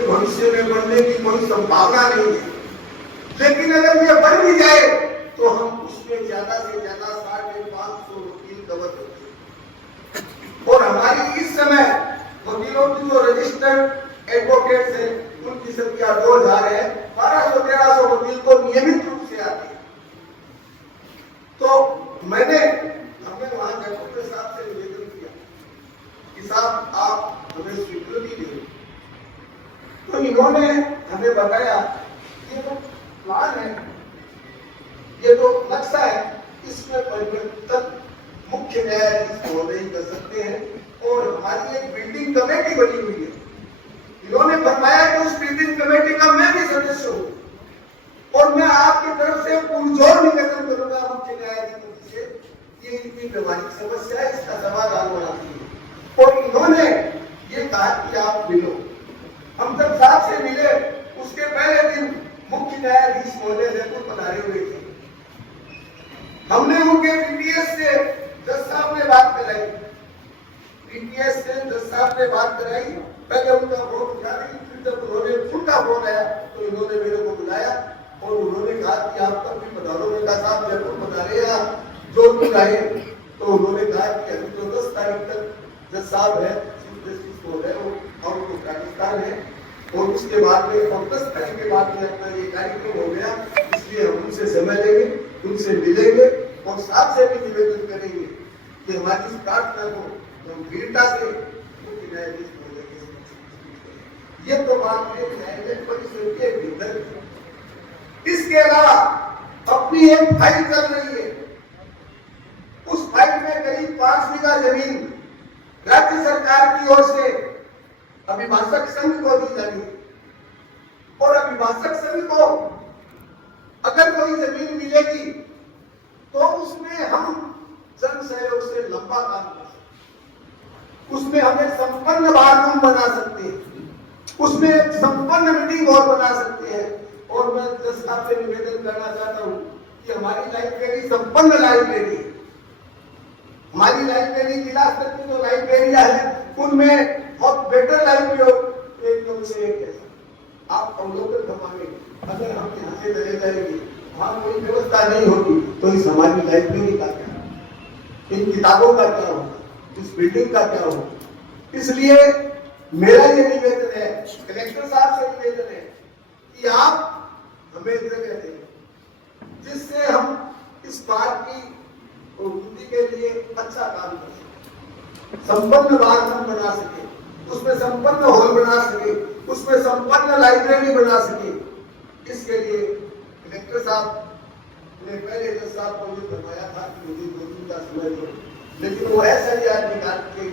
भविष्य में बढ़ने की कोई संभावना नहीं है, लेकिन अगर ये बढ़ भी जाए तो हम उसमें ज्यादा से ज्यादा 550 वकील कवर होते हैं। और हमारी इस समय वकीलों की जो रजिस्टर्ड एडवोकेट्स हैं उनकी संख्या 2000 है। 1200-1300 वकील तो नियमित रूप से आते हैं। तो हमने वहां जयपुर के साहब से निवेदन किया कि साहब आप हमें स्वीकृति दें। तो इन्होंने हमें बताया ये तो प्लान है, ये तो नक्शा है, इसमें परिवर्तन मुख्य न्यायाधीश महोदय ही कर सकते हैं और हमारी एक बिल्डिंग कमेटी बनी हुई है। इन्होंने फरमाया कि उस बिल्डिंग कमेटी का मैं भी सदस्य हूं और मैं आपकी तरफ से पुरजोर निवेदन करूंगा मुख्य न्यायाधीश से, ये इतनी व्यवहारिक समस्या है, इसका समाधान होना चाहिए। और इन्होंने ये कहा कि आप मिलो। हम जब साहब से मिले उसके पहले दिन मुख्य न्यायाधीश महोदय जयपुर पधारे हुए थे। हमने उनके पीटीएस से जज साहब ने बात कराई, पीटीएस से जज साहब ने बात कराई। पहले उनका फोन उठा नहीं, फिर जब उन्होंने उनका फोन आया तो इन्होंने मेरे को बुलाया और उन्होंने कहा कि आप कब भी पधारो। मैंने कहा साहब जयपुर पधारे या जोधपुर आए। तो उन्होंने कहा कि अभी तो 10 तारीख तक जज साहब है, चीफ जस्टिस महोदय और आउट राजस्थान है और उसके बाद में 10 तारीख के बाद में अपना ये कार्यक्रम हो गया, इसलिए हम उनसे समय लेंगे, उनसे मिलेंगे और साथ से भी निवेदन करेंगे कि हमारी इस प्रार्थना को गंभीरता से मुख्य न्यायाधीश महोदय के समक्ष। ये तो बात है न्यायालय परिसर के भीतर। इसके अलावा अपनी एक फाइल चल रही है, उस फाइल में करीब 5 बीघा जमीन राज्य सरकार की ओर से अभिभाषक संघ को दी जानी और अभिभाषक संघ को अगर कोई जमीन मिलेगी तो उसमें हम जन सहयोग से लंबा काम कर सकते, उसमें हम एक संपन्न बार रूम बना सकते हैं, उसमें एक संपन्न मीटिंग हॉल बना सकते हैं। और मैं जज साहब से निवेदन करना चाहता हूं कि हमारी लाइब्रेरी संपन्न लाइब्रेरी, हमारी लाइब्रेरी जिला स्तर की जो लाइब्रेरियां हैं उनमें बहुत बेटर लाइब्रेरियों से एक है। आप अवलोकन करवाएंगे, अगर हम यहाँ से चले जाएंगे वहां कोई व्यवस्था नहीं होगी तो इस हमारी लाइब्रेरी का क्या, इन किताबों का क्या होगा, इस बिल्डिंग का क्या होगा। इसलिए मेरा ये निवेदन है, कलेक्टर साहब से निवेदन है कि आप हमें जगह दें जिससे हम इस बात की उन्नति के लिए अच्छा काम कर सके, संपन्न बाथरूम बना सके, उसमें संपन्न हॉल बना सके, उसमें संपन्न लाइब्रेरी बना सके। इसके लिए कलेक्टर साहब ने पहले जज साहब को ये फरमाया था कि मुझे 2 दिन का समय दो, लेकिन वो ऐसा ही निकाल के